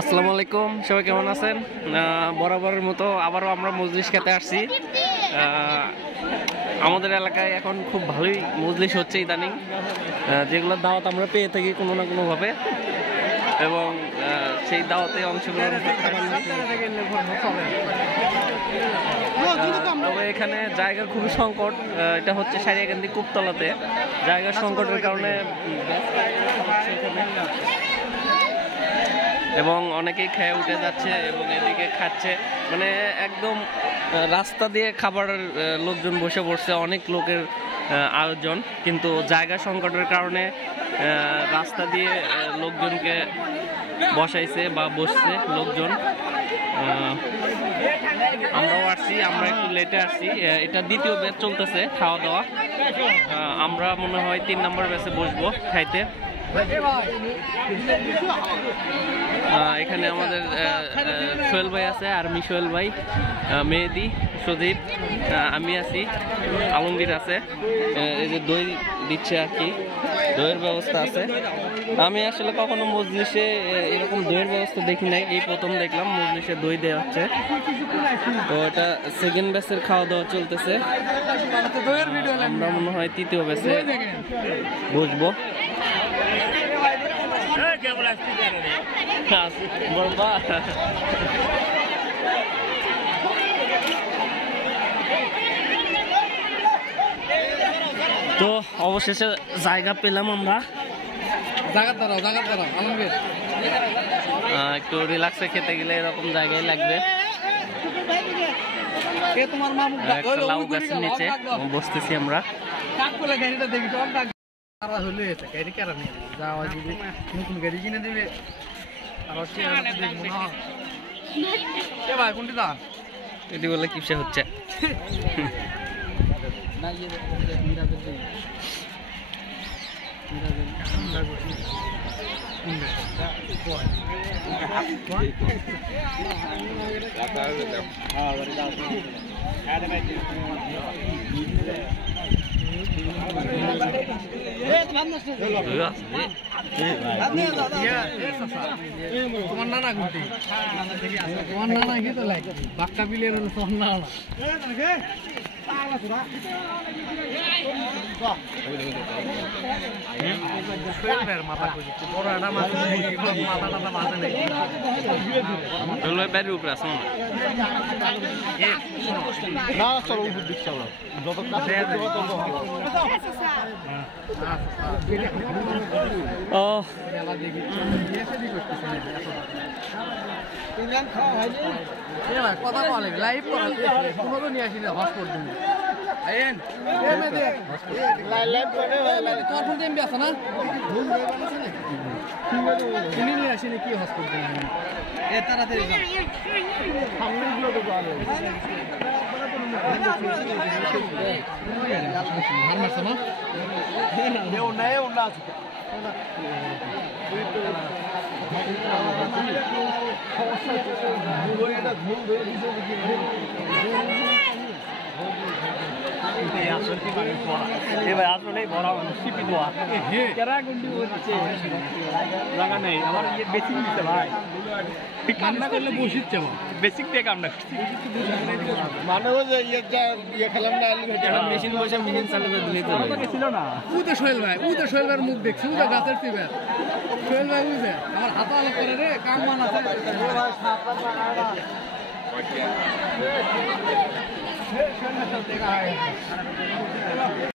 আসসালামু আলাইকুম, সবাই কেমন আছেন? বরাবরের মতো আবারও আমরা মজলিস খেতে আসছি। আমাদের এলাকায় এখন খুব ভালোই মজলিস হচ্ছে ইদানিং, যেগুলোর দাওয়াত আমরা পেয়ে থাকি কোনো না কোনোভাবে, এবং সেই দাওয়াতে অংশগ্রহণ তবে এখানে জায়গার খুবই সংকট। এটা হচ্ছে সারিয়াকান্দি কুপতলাতে। জায়গার সংকটের কারণে এবং অনেকেই খেয়ে উঠে যাচ্ছে এবং এদিকে খাচ্ছে, মানে একদম রাস্তা দিয়ে খাবারের লোকজন বসে পড়ছে, অনেক লোকের আয়োজন, কিন্তু জায়গা সংকটের কারণে রাস্তা দিয়ে লোকজনকে বসাইছে বা বসছে লোকজন। আমরাও আসছি, আমরা একটু লেটে আসছি। এটা দ্বিতীয় ব্যাচ চলতেছে খাওয়া দাওয়া। আমরা মনে হয় 3 নম্বর ব্যাচে বসবো খাইতে। এখানে আমাদের সোহেল ভাই আছে, আর্মি সোহেল ভাই, মেহেদি, সজীব, আমি আছি, আলমগীর আছে। এই যে দই দিচ্ছে আর কি, দইয়ের ব্যবস্থা আছে। আমি আসলে কখনো মজলিসে এরকম দইয়ের ব্যবস্থা দেখি নাই, এই প্রথম দেখলাম মজলিসে দই দেওয়া হচ্ছে। তো এটা সেকেন্ড ব্যাচের খাওয়া দাওয়া চলতেছে। আমরা মনে হয় তৃতীয় ব্যাচে বসবো। তো অবশেষে জায়গা পেলাম আমরা। একটু রিল্যাক্সে খেতে গেলে এরকম জায়গায় লাগবে। লাউ গাছের নিচে বসতেছি আমরা। এটি বলে কিসে হচ্ছে? তোমার নানা গুটি, তোমার নানা কি তো লাগে বাক্কা বিলের হলো তোমার নানা। মাথা বড় একটা মাথা টাথা মাথা নেই, বাইরের উপরে আছে না, চলো দিক চলো যত কথা বলে লাইভ কোনো নিয়ে আসি না হসপিটাল তুমি তোমার ফোন এমবি আছে না, তুমি নিয়ে আসিনি কি হসপিটাল তাড়াতাড়ি আসলেই বড় সিপি দেওয়া কেরা গুন্ডি হচ্ছে জায়গা নেই আমার বেশি দিচ্ছে ভাই, কান্না করলে বসিচ্ছে বেসিক থেকে কামনা মানে খেলাম না মেশিন বসে মেশিন চালু করে দিলে ছিল না। উদে সোহেল ভাই, সোহেল ভাইয়ের মুখ দেখছি, উদে গাছের টিপে সোহেল ভাই বুঝবে আমার হাত আলাদা করে রে কাম মান আছে।